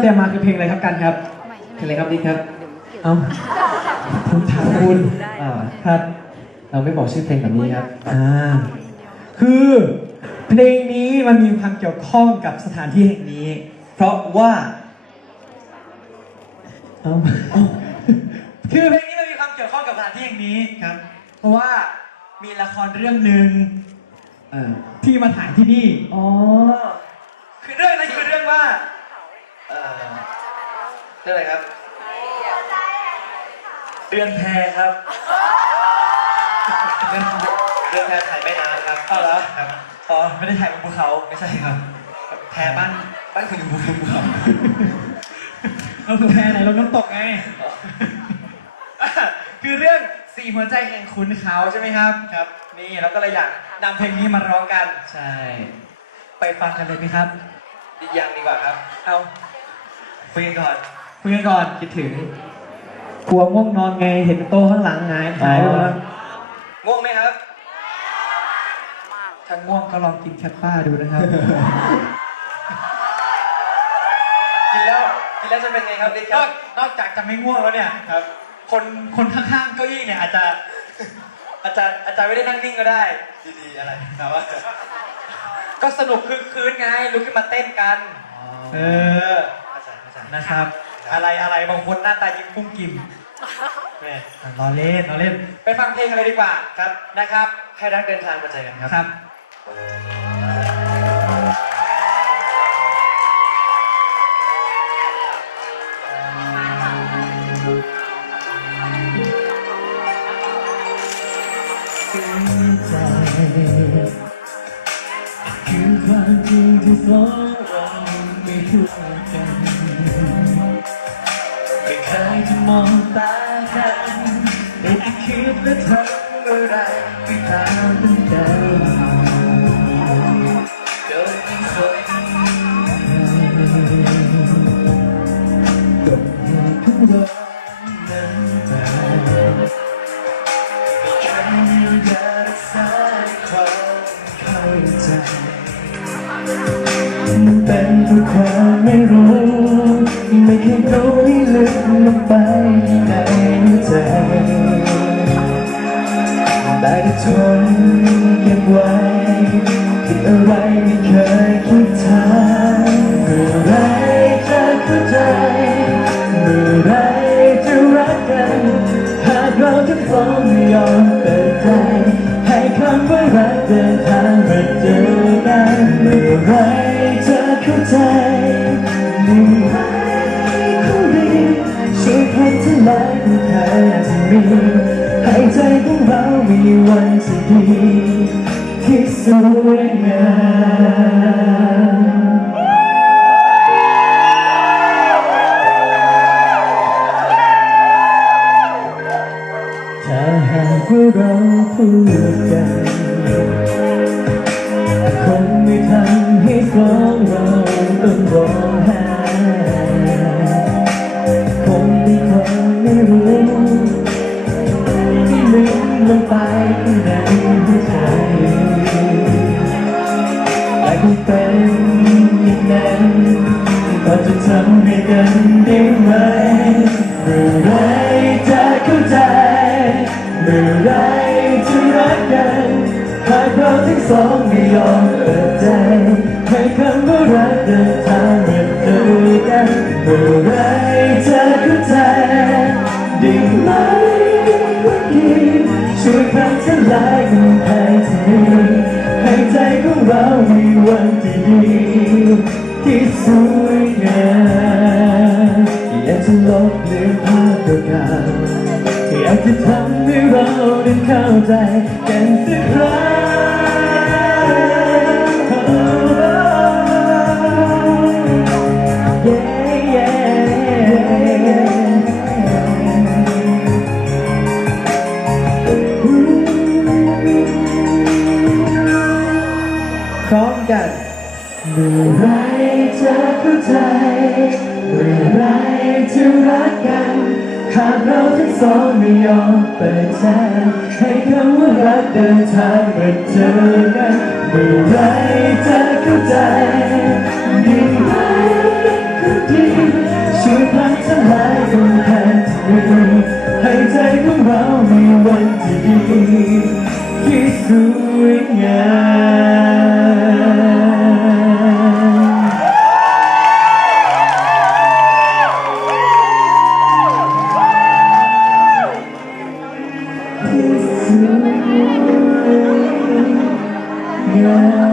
เตรียมมาคือเพลงอะไรครับกันครับเพลงอะไรครับดิ๊กครับเอ้าผมถามคุณอ่าครับเราไม่บอกชื่อเพลงแบบนี้ครับอ่าคือเพลงนี้มันมีความเกี่ยวข้องกับสถานที่แห่งนี้ เพราะว่าเอ้าคือเพลงนี้มันมีความเกี่ยวข้องกับสถานที่แห่งนี้ครับ เพราะว่ามีละครเรื่องหนึ่งเออที่มาถ่ายที่นี่อ๋อคือเรื่องนั้นคือเรื่องว่าเออ เรื่องอะไรครับ เดือนแพรครับเรื่องเรื่องแพรถ่ายแม่น้ำครับเอาเหรอ ครับอ๋อไม่ได้ถ่ายบนภูเขา ไม่ใช่ครับ แพรบ้านบ้านคุณอยู่บนภูเขาเราคือแพรไหนลงน้ำตกไง คือเรื่องสี่หัวใจแห่งคุณเขาใช่ไหมครับ ครับ นี่เราก็เลยอยากนำเพลงนี้มาร้องกัน ใช่ ไปฟังกันเลยไหมครับยังดีกว่าครับ เอาคุยกันก่อน คุยกันก่อนคิดถึงกลัวง่วงนอนไงเห็นโต๊ะข้างหลังไงหายไปหมดแล้วง่วงไหมครับถ้าง่วงก็ลองกินแคปป้าดูนะครับ กินแล้วกินแล้วจะเป็นไงครับดิ๊กคนรัอบกนอกจากจะไม่ง่วงแล้วเนี่ยครับ คนคนข้างๆเก้าอี้เนี่ยอาจจะอาจจะอาจจะไม่ได้นั่งนิ่งก็ได้ ดีๆอะไรแต่ว่าก็สนุกคือคืนไงลุกขึ้นมาเต้นกัน เออเข้าใจเข้าใจนะครับ อะไรอะไรบางคนหน้าตายิ้มกุ้มกิ่มแหม่รอเล่นรอเล่น ไปฟังเพลงกันเลยดีกว่าครับนะครับให้รักเดินทางมาเจอกันครับครับคือความจริงที่สอง องตากันไม่คิดและทำอะไรไปตามตั้งใจโดยไม่สนกับเหตุของเรานั้นไม่เคยมีอยากรักษาความเข้าใจเป็นเพราะ แต่ที่ทนเก็บไว้คิดอะไรไม่เคยคิดถามเมื่อไรจะเข้าใจเมื่อไรจะรักกัน หากเราทั้งสองไม่ยอม วันที่ดีที่สวยงามถ้าหากว่าเราพูดกันคงไม่ทำให้สองเราต้อง แต่คงเป็นอย่างนั้นเราจะทำให้กันได้ไหมเมื่อไรจะเข้าใจเมื่อไรจะรักกันหากเราทั้งสองไม่ยอมเปิดใจให้คำว่ารักเดินทางมาเจอกันเมื่อไรจะเข้าใจได้ไหมวันนี้ช่วยพัฒนากำแพง ได้เข้าใจกันสักครั้งพร้อมกันเมื่อไรจะเข้าใจเมื่อไรจะรักกัน หากเราทั้งสองไม่ยอมเปิดใจให้คำว่ารักเดินทางมาเจอกันเมื่อไรจะเข้าใจดีไหมคนดีพลังทลายกำแพงที่มีให้ใจของเรามีวันที่ดีที่สว again.